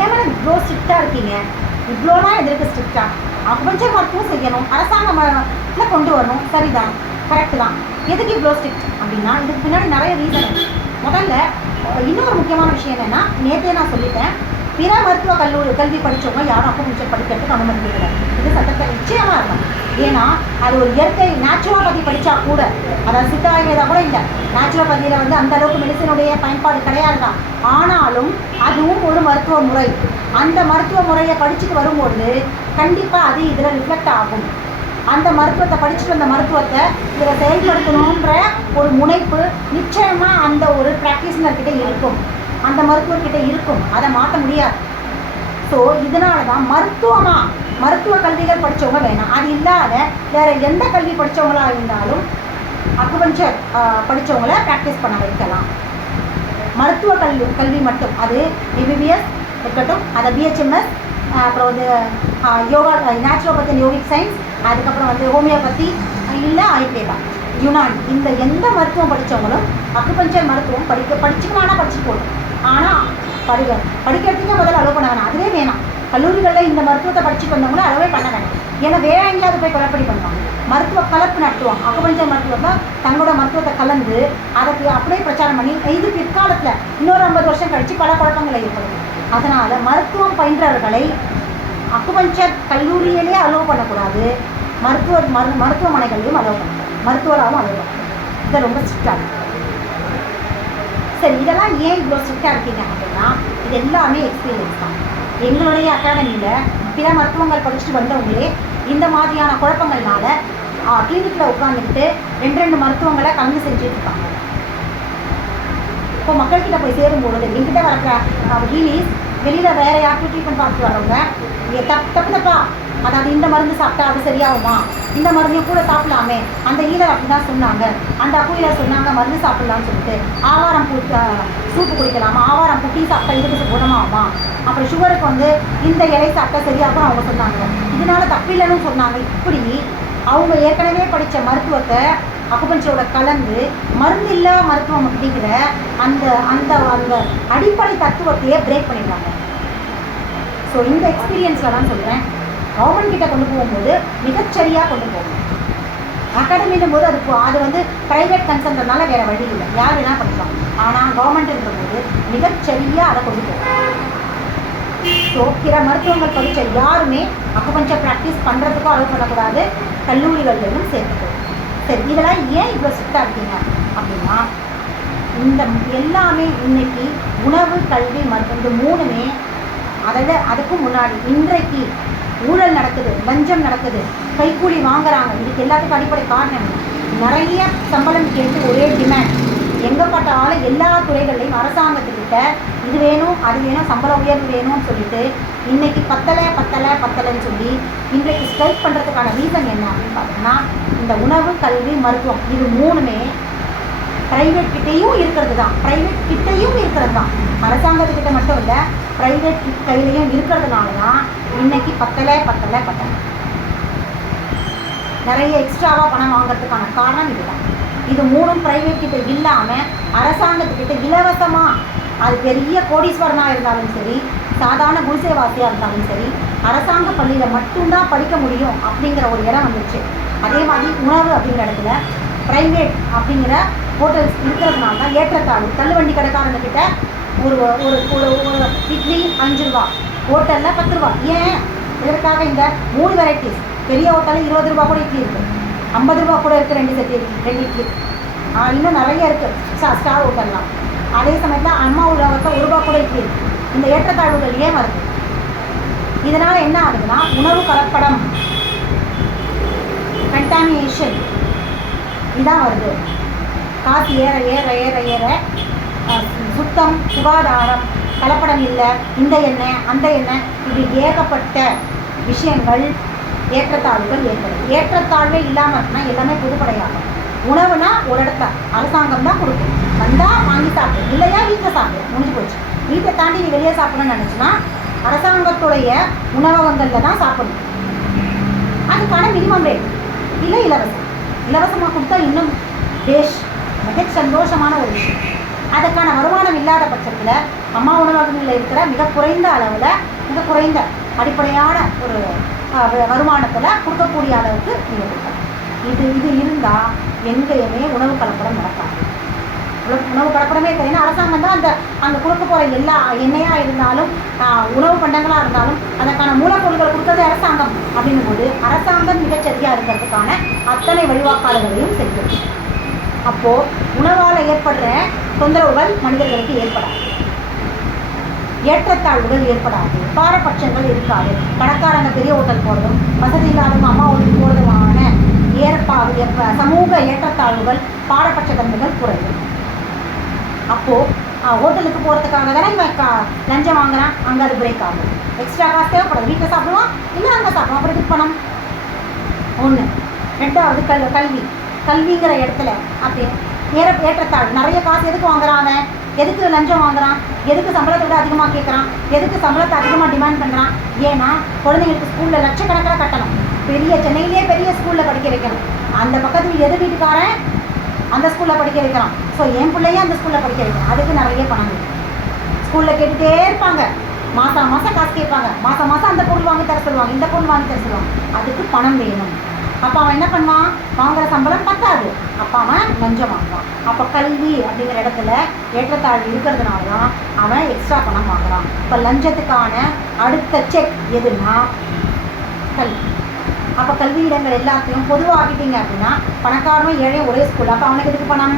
ஏன்னா இவ்வளோ ஸ்ட்ரிக்டாக இருக்கீங்க, இவ்வளோலாம் எதிர்க்கு ஸ்ட்ரிக்டாக அக்குபஞ்சர் மருத்துவம் செய்யணும், அரசாங்கத்தில் கொண்டு வரணும், சரிதான், கரெக்டு தான். எதுக்கு இவ்வளோ ஸ்ட்ரிக்ட் அப்படின்னா இதுக்கு பின்னாடி நிறைய ரீசன் இருக்குது. முதல்ல இன்னொரு முக்கியமான விஷயம் என்னென்னா, நேற்றே நான் சொல்லிட்டேன், பிற மருத்துவ கல்வி படித்தவங்க யாரும் அக்குபஞ்சர் படிக்கிறதுக்கு அனுமதி கிடையாது. இது சட்டத்தை நிச்சயமாக இருக்கும். ஏன்னா அது ஒரு இயற்கை நேச்சுரோபதி படித்தா கூட, அதாவது சித்த ஆயுர்வேதா கூட இல்லை, நேச்சுரோபதியில் வந்து அந்த அளவுக்கு மெடிசனுடைய பயன்பாடு கிடையாது தான். ஆனாலும் அதுவும் ஒரு மருத்துவ முறை. அந்த மருத்துவ முறையை படிச்சுட்டு வரும்போது கண்டிப்பாக அது இதில் ரிஃப்ளெக்ட் ஆகும். அந்த மருத்துவத்தை படிச்சுட்டு அந்த மருத்துவத்தை இதில் செயல்படுத்தணுன்ற ஒரு முனைப்பு நிச்சயமாக அந்த ஒரு ப்ராக்டிஸ்னர்கிட்ட இருக்கும், அந்த மருத்துவர்கிட்ட இருக்கும். அதை மாற்ற முடியாது. ஸோ இதனால தான் மருத்துவ கல்விகள் படித்தவங்க வேணாம். அது இல்லாத வேறு எந்த கல்வி படித்தவங்களாக இருந்தாலும் அக்குபஞ்சர் படித்தவங்கள ப்ராக்டிஸ் பண்ண வைக்கலாம். மருத்துவ கல்வி மட்டும், அது எம்பிபிஎஸ் இருக்கட்டும், அதை பிஹெச்எம்எஸ், அப்புறம் வந்து yoga, naturopathy and yogic science, அதுக்கப்புறம் வந்து ஹோமியோபதி இல்லை ஆயுர்வேதா, யுனானி, இந்த எந்த மருத்துவம் படித்தவங்களும் அக்குபஞ்சர் மருத்துவம் படிச்சுக்கலாம்னா படிச்சுட்டு போகணும். ஆனால் படிக்கிறதுக்கே முதல்ல அலோவ் பண்ண வேணாம், அதுவே வேணாம். கல்லூரிகளில் இந்த மருத்துவத்தை படிச்சுட்டு வந்தவங்களும் அலோவே பண்ண வேணாம். ஏன்னா வேற எங்கேயாவது போய் குழப்படி பண்ணுவாங்க, மருத்துவ கலப்பு நடத்துவாங்க. அக்குபஞ்சர் மருத்துவம் தான் தங்களோட மருத்துவத்தை கலந்து அதை அப்படியே பிரச்சாரம் பண்ணி இது பிற்காலத்தில் இன்னொரு 50 வருஷம் கழித்து பல குழப்பங்களை ஏற்படுது. அதனால் மருத்துவம் பயின்றவர்களை அக்குபஞ்சர் கல்லூரியிலே அலோவ் பண்ணக்கூடாது, மருத்துவமனைகளையும் அலோவ் பண்ணக்கூடாது, மருத்துவராகவும் அலோவ் பண்ணக்கூடாது. இதை ரொம்ப ஸ்ட்ரிக்டாக இருக்குது. சரி, இதெல்லாம் ஏன் இவ்வளோ ஸ்ட்ரிக்டாக இருக்கீங்க அப்படின்னா இது எல்லாமே எக்ஸ்பீரியன்ஸ் தான். எங்களுடைய அகாடமியில் பிற மருத்துவங்கள் படிச்சுட்டு வந்தவங்களே இந்த மாதிரியான குழப்பங்கள்னால கிளினிக்கில் உட்காந்துக்கிட்டு 2 மருத்துவங்களை கலந்து செஞ்சுட்டு இருக்காங்க. இப்போ மக்கள்கிட்ட போய் சேரும்பொழுது எங்கிட்ட வர ஹீலீஸ் வெளியில் வேறு யாருக்கும் ட்ரீட்மெண்ட் பார்த்துட்டு வரவங்க தப்பா, அதாவது இந்த மருந்து சாப்பிட்டா அது சரியாகுமா, இந்த மருந்தையும் கூட சாப்பிடலாமே, அந்த ஹீலர் அப்படி தான் சொன்னாங்க, அந்த அக்குயிலர் சொன்னாங்க மருந்து சாப்பிட்லான்னு சொல்லிட்டு, ஆவாரம் சூப்பு குடிக்கலாமா, ஆவாரம் டீ சாப்பிட்டா இதுக்கு குணமாகுமா, அப்புறம் சுகருக்கு வந்து இந்த இலை சாப்பிட்டா சரியாகும் அவங்க சொன்னாங்க, இதனால தப்பில்லைன்னு சொன்னாங்க. இப்படி அவங்க ஏற்கனவே படித்த மருத்துவத்தை அக்குபஞ்சரோட கலந்து மருந்து இல்லா மருத்துவம் அப்படிங்கிற அந்த அந்த அந்த அடிப்படை தத்துவத்தையே பிரேக் பண்ணிடுவாங்க. ஸோ இந்த எக்ஸ்பீரியன்ஸில் தான் சொல்கிறேன், கவர்மெண்ட் கிட்ட கொண்டு போகும்போது மிகச்சரியாக கொண்டு போகணும். அகாடமின்னும் போது அது வந்து ப்ரைவேட் கன்சர்ன்றதுனால வேறு வழி இல்லை, யார் வேணால் படிக்கலாம். ஆனால் கவர்மெண்ட்டுன்ற போது மிகச்சரியாக அதை கொண்டு போகணும். ஸோ பிற மருத்துவங்கள் படித்த யாருமே அக்குபஞ்சர் ப்ராக்டிஸ் பண்ணுறதுக்கும் அலோவ் பண்ணக்கூடாது, கல்லூரிகளிலும் சேர்த்துக்கணும். சரி, இதெல்லாம் ஏன் இவ்வளோ ஸ்ட்ரிக்டாக இருக்கீங்க அப்படின்னா இந்த எல்லாமே இன்னைக்கு உணவு, கல்வி, மருத்துவம் இந்த 3மே அதுக்கும் முன்னாடி இன்றைக்கு ஊழல் நடக்குது, லஞ்சம் நடக்குது, கைக்கூலி வாங்குறாங்க. இதுக்கு எல்லாத்துக்கும் அடிப்படை காரணம் நிறைய சம்பளம் கேட்டு ஒரே டிமாண்ட். எங்கே பார்த்தாலும் எல்லா துறைகள்லையும் அரசாங்கத்துக்கிட்ட இது வேணும் அது வேணும், சம்பள உயர்வு வேணும்னு சொல்லிட்டு இன்றைக்கி பத்தலைன்னு சொல்லி இன்றைக்கு ஸ்ட்ரைக் பண்ணுறதுக்கான ரீசன் என்ன அப்படின்னு பார்த்தோம்னா இந்த உணவு, கல்வி, மருத்துவம் இது 3மே ப்ரைவேட் கிட்டேயும் இருக்கிறது தான், அரசாங்கத்துக்கிட்ட மட்டும் இல்லை, ப்ரைவேட் கையிலையும் இருக்கிறதுனால தான் இன்றைக்கி பத்தலை நிறைய எக்ஸ்ட்ராவாக பணம் வாங்கிறதுக்கான காரணம் இதுதான். இது 3ம் ப்ரைவேட் கிட்ட இல்லாமல் அரசாங்கத்துக்கிட்ட இலவசமாக, அது பெரிய கோடீஸ்வரனாக இருந்தாலும் சரி, சாதாரண குடிசைவாசியாக இருந்தாலும் சரி, அரசாங்க பள்ளியில் மட்டும்தான் படிக்க முடியும் அப்படிங்கிற ஒரு இடம் வந்துச்சு. அதே மாதிரி உணவு அப்படிங்கிற இடத்துல ப்ரைவேட் அப்படிங்கிற ஹோட்டல்ஸ் இருக்கிறதுனால தான் ஏற்றத்தாழ்வு. தள்ளுவண்டி கடைக்காரங்கிட்ட ஒரு ஒரு ஒரு இட்லி 5 ரூபா, ஹோட்டலில் 10 ரூபா. ஏன்? இதற்காக இந்த 3 வெரைட்டிஸ். பெரிய ஹோட்டலில் 20 ரூபா கூட இட்லி இருக்குது, 50 ரூபா கூட இருக்குது 2 செட் 2 இட்லி. இன்னும் நிறைய இருக்குது ஸ்டார் ஹோட்டல்லாம். அதே சமயத்தில் அம்மா உணவகத்தில் 1 ரூபா கூட இட்லி இருக்குது. இந்த ஏற்றத்தாழ்வுகள் ஏன் வருது? இதனால் என்ன ஆகுதுன்னா உணவு கலப்படம், கண்டாமினேஷன் இதான் வருது. காசு ஏற ஏற ஏற ஏற சுத்தம், சுகாதாரம், கலப்படம் இல்லை, இந்த எண்ணெய் அந்த எண்ணெய், இப்படி ஏகப்பட்ட விஷயங்கள் ஏற்றத்தாழ்வுகள் ஏற்படுது. ஏற்றத்தாழ்வே இல்லாமல் இருக்குன்னா எல்லாமே பொதுப்படையாகும். உணவுனா ஒரு இடத்துல அரசாங்கம் தான் கொடுக்கும், வந்தால் வாங்கி சாப்பிடு, இல்லையா வீட்டில் சாப்பிடு, முடிஞ்சு போச்சு. வீட்டை தாண்டி நீ வெளியே சாப்பிடணும்னு நினச்சின்னா அரசாங்கத்துடைய உணவகங்களில் தான் சாப்பிடணும். அதுக்கான மினிமம் ரேட் இல்லை இலவசமாக கொடுத்தா இன்னும் மிக சந்தோஷமான ஒரு விஷயம். அதுக்கான வருமானம் இல்லாத பட்சத்தில் அம்மா உணவகங்களில் இருக்கிற மிக குறைந்த அளவில், மிக குறைந்த அடிப்படையான ஒரு வருமானத்தில் கொடுக்கக்கூடிய அளவுக்கு நீங்கள் கொடுக்கலாம். இது இருந்தால் எங்கேயுமே உணவு கலப்படம் நடக்காது. உணவு கலப்படமே ஏன்னா அரசாங்கம் தான் அந்த கொடுக்க போகிற எல்லா எண்ணெயாக இருந்தாலும் உணவு பண்டங்களாக இருந்தாலும் அதற்கான மூலப்பொருட்கள் கொடுக்கறது அரசாங்கம். அப்படின்னும் போது அரசாங்கம் மிகச்சரியாக இருக்கிறதுக்கான அத்தனை வழிவாக்காளர்களையும் செய்யும். அப்போது உணவால் ஏற்படுற தொந்தரவுகள் மனிதர்களுக்கு ஏற்படாது, ஏற்றத்தாழ்வுகள் ஏற்படாது, பாரபட்சங்கள் இருக்காது. கடைக்காரங்க பெரிய ஹோட்டல் போகிறதும் வசதி இல்லாதவங்க அம்மா ஹோட்டல் போகிறதுமான சமூக ஏற்றத்தாழ்வுகள், பாரபட்ச தன்மைகள் குறையும். அப்போது ஹோட்டலுக்கு போகிறதுக்காக தானே இவன் லஞ்சம் வாங்குறான், அங்கே அது பிரேக் ஆகும். எக்ஸ்ட்ரா காசு தேவைப்படாது, வீட்டில் சாப்பிடுவான் இல்லை அங்கே சாப்பிடுவான். அப்புறம் இது பணம் ஒன்று. ரெண்டாவது கல்விங்கிற இடத்துல அப்படி ஏற்றத்தாழ்வு. நிறைய காசு எதுக்கு வாங்குறான் அவன், எதுக்கு லஞ்சம் வாங்குறான், எதுக்கு சம்பளத்தை விட அதிகமாக கேட்குறான், எதுக்கு சம்பளத்தை அதிகமாக டிமாண்ட் பண்ணுறான். ஏன்னா குழந்தைங்களுக்கு ஸ்கூலில் லட்சக்கணக்கில் கட்டணும். சென்னையிலேயே பெரிய ஸ்கூலில் படிக்க வைக்கணும். அந்த பக்கத்தில் எது வீட்டுக்காரன் அந்த ஸ்கூலில் படிக்க வைக்கிறான். ஸோ என் பிள்ளையும் அந்த ஸ்கூலில் படிக்க வைக்கிறான். அதுக்கு நிறைய பணம் வேணும். ஸ்கூலில் கேட்டுகிட்டே இருப்பாங்க, மாதம் காசு கேட்பாங்க, மாதம் அந்த பொருள் வாங்கி தர சொல்லுவாங்க, இந்த பொருள் வாங்கி தர சொல்லுவாங்க. அதுக்கு பணம் வேணும். அப்போ அவன் என்ன பண்ணுவான், வாங்குகிற சம்பளம் பத்தாது, அப்போ அவன் லஞ்சம் வாங்குவான். அப்போ கல்வி அப்படிங்கிற இடத்துல ஏற்றத்தாழ்வு இருக்கிறதுனால தான் அவன் எக்ஸ்ட்ரா பணம் வாங்குறான். இப்போ லஞ்சத்துக்கான அடுத்த செக் எதுன்னா கல்வி. அப்போ கல்வி இடங்கள் எல்லாத்தையும் பொதுவாகிட்டீங்க அப்படின்னா பணக்காரனும் ஏழையும் ஒரே ஸ்கூல். அப்போ அவனுக்கு எதுக்கு பணம்,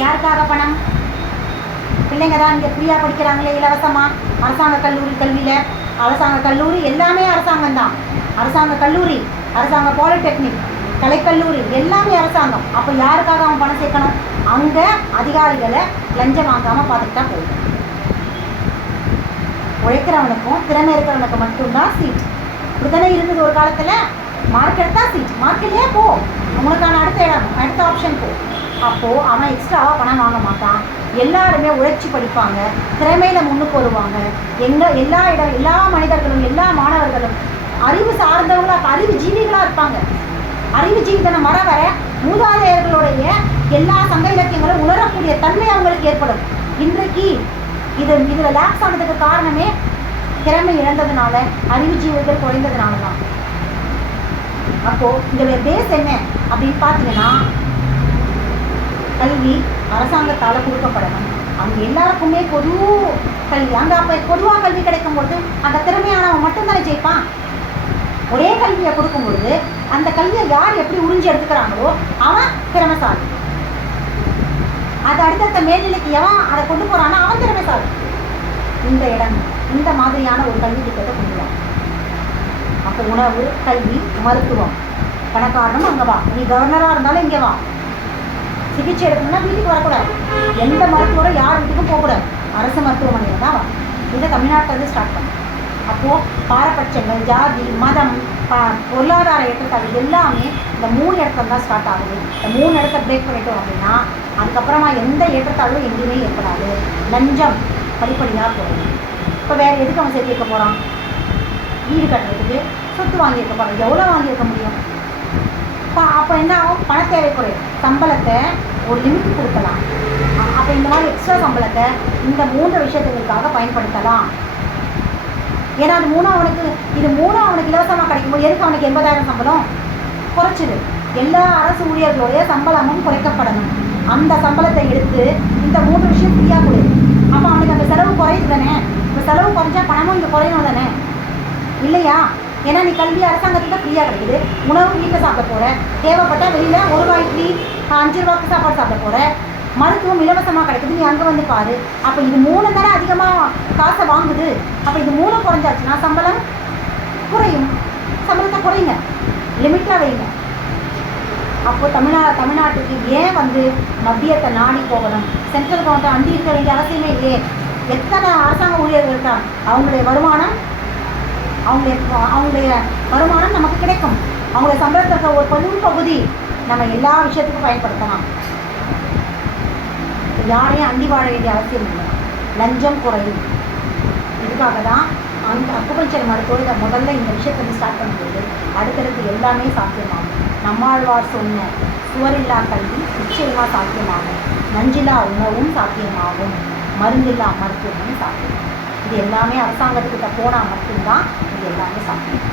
யாருக்காக பணம்? பிள்ளைங்க தான் இங்கே ஃப்ரீயாக படிக்கிறாங்களே இலவசமாக அரசாங்க கல்வியில். அரசாங்க கல்லூரி எல்லாமே அரசாங்கம் தான். அரசாங்க கல்லூரி, அரசாங்க பாலிடெக்னிக், கலைக்கல்லூரி எல்லாமே அரசாங்கம். அப்போ யாருக்காக அவன் பணம் சேர்க்கணும்? அங்கே அதிகாரிகளை லஞ்சம் வாங்காமல் பார்த்துக்கிட்டா போதும். உழைக்கிறவனுக்கும் திறமை இருக்கிறவனுக்கு மட்டும்தான் சீட். இப்படித்தானே இருந்தது ஒரு காலத்தில். மார்க் எடுத்தால் சீட், மார்க்கிலேயே போ, உனக்கான அடுத்த ஆப்ஷன் போ. அப்போது அவன் எக்ஸ்ட்ராவாக பணம் வாங்க மாட்டான். எல்லாருமே உழைச்சி படிப்பாங்க, திறமையில் முன்னுக்கு வருவாங்க. எல்லா மனிதர்களும் எல்லா மாணவர்களும் அறிவு சார்ந்தவங்களாக, அறிவு ஜீவிகளாக இருப்பாங்க. அறிவு ஜீவிதனம் வர மூதாதையர்களுடைய எல்லா சங்க இலக்கியங்களும் உணரக்கூடிய தன்மை அவங்களுக்கு ஏற்படும். இன்றைக்கு இதில் லேப்ஸ் ஆனதுக்கு காரணமே திறமை இழந்ததுனால, அறிவு ஜீவிகள் குறைந்ததுனால தான். அப்போது இதோடைய பேஸ் என்ன அப்படின்னு பார்த்தீங்கன்னா, கல்வி அரசாங்கத்தால் கொடுக்கப்படணும். அங்கே எல்லாருக்குமே பொது கல்வி. அங்கே அப்போ பொதுவாக கல்வி கிடைக்கும்பொழுது அந்த திறமையானவன் மட்டும்தானே ஜெயிப்பான். ஒரே கல்வியை கொடுக்கும் பொழுது அந்த கல்வியை யார் எப்படி உறிஞ்சி எடுத்துக்கிறாங்களோ அவன் திறமைசாலி. அது அடுத்தடுத்த மேல்நிலைக்கு எவன் அதை கொண்டு போகிறான்னா அவன் திறமைசாலி. இந்த மாதிரியான ஒரு கல்வி திட்டத்தை கொண்டு வா. அப்போ உணவு, கல்வி, மருத்துவம். பணக்காரனும் அங்கே வா, நீ கவர்னராக இருந்தாலும் இங்கே வா. சிகிச்சை எடுக்கணும்னா வீட்டுக்கு வரக்கூடாது, எந்த மருத்துவரும் யார் வீட்டுக்கும் போகக்கூடாது, அரசு மருத்துவமனையில் தான் வா. இதை தமிழ்நாட்டில் ஸ்டார்ட் பண்ண. அப்போது பாரபட்சங்கள், ஜாதி, மதம், பொருளாதார ஏற்றத்தாழ்வு எல்லாமே இந்த 3 இடத்துல தான் ஸ்டார்ட் ஆகுது. இந்த 3 இடத்த பிரேக் பண்ணிட்டோம் அப்படின்னா அதுக்கப்புறமா எந்த ஏற்றத்தாழ்வும் எங்கேயுமே ஏற்படாது. லஞ்சம் படிப்படியாக போகும். இப்போ வேறு எதுக்கு அவன் சேர்த்து வைக்க போகிறான்? வீடு கட்டுறதுக்கு சொத்து வாங்கியிருக்க போகிறான். எவ்வளோ வாங்கியிருக்க முடியும்? அப்போ என்ன ஆகும்? பண தேவை குறையும். சம்பளத்தை ஒரு லிமிட் கொடுக்கலாம். அப்போ இந்த மாதிரி எக்ஸ்ட்ரா சம்பளத்தை இந்த 3 விஷயத்துக்காக பயன்படுத்தலாம். ஏன்னா அது இது மூணும் அவனுக்கு இலவசமாக கிடைக்கும்போது எதுக்கு அவனுக்கு 80,000 சம்பளம் குறைச்சிது? எல்லா அரசு ஊழியர்களுடைய சம்பளமும் குறைக்கப்படணும். அந்த சம்பளத்தை எடுத்து இந்த 3 விஷயம் ஃப்ரீயாக கொடு. அப்போ அவனுக்கு அந்த செலவு குறையுது தானே. இப்போ செலவு குறைஞ்சா பணமும் இங்கே குறையணும் தானே, இல்லையா? ஏன்னா நீ கல்வி அரசாங்கத்துக்கு தான் ஃப்ரீயாக கிடைக்குது. உணவு வீட்டில் சாப்பிட போகிற, தேவைப்பட்டால் வெளியில் 1 ரூபாய் இட்லி 5 ரூபாய்க்கு சாப்பாடு சாப்பிட போகிற, மருத்துவம் இலவசமாக கிடைக்குது, நீ அங்கே வந்து பாரு. அப்போ இது 3 தானே அதிகமாக காசை வாங்குது. அப்போ இது 3 குறைஞ்சாச்சுன்னா சம்பளம் குறையும். சம்பளத்தை குறைங்க, லிமிட்டாக வைங்க. அப்போ தமிழ்நாட்டுக்கு ஏன் மத்தியத்தை நாடி போகணும்? சென்ட்ரல் கவர்மெண்ட் அண்டி இருக்க வேண்டிய அவசியமே இல்லையே. எத்தனை அரசாங்க ஊழியர்கள் இருக்காங்க, அவங்களுடைய வருமானம் நமக்கு கிடைக்கும். அவங்களுடைய சம்பளத்திற்கு ஒரு பகுதி நம்ம எல்லா விஷயத்துக்கும் பயன்படுத்தலாம். யாரையும் அண்டி வாழ வேண்டிய அவசியம் இல்லை. லஞ்சம் குறையும். இதுக்காக தான் அக்குபஞ்சர் மருத்துவர் முதல்ல இந்த விஷயத்தை ஸ்டார்ட் பண்ணும்போது அடுத்தடுத்து எல்லாமே சாத்தியமாகும். நம்மாழ்வார் சொன்ன சுவரில்லா கல்வி நிச்சயமாக சாத்தியமாகும். நஞ்சில்லா உணவும் சாத்தியமாகும், மருந்தில்லா மருத்துவமும் சாத்தியம். இது எல்லாமே அரசாங்கத்துக்கிட்ட போனால் மட்டும்தான் இது எல்லாமே சாத்தியம்.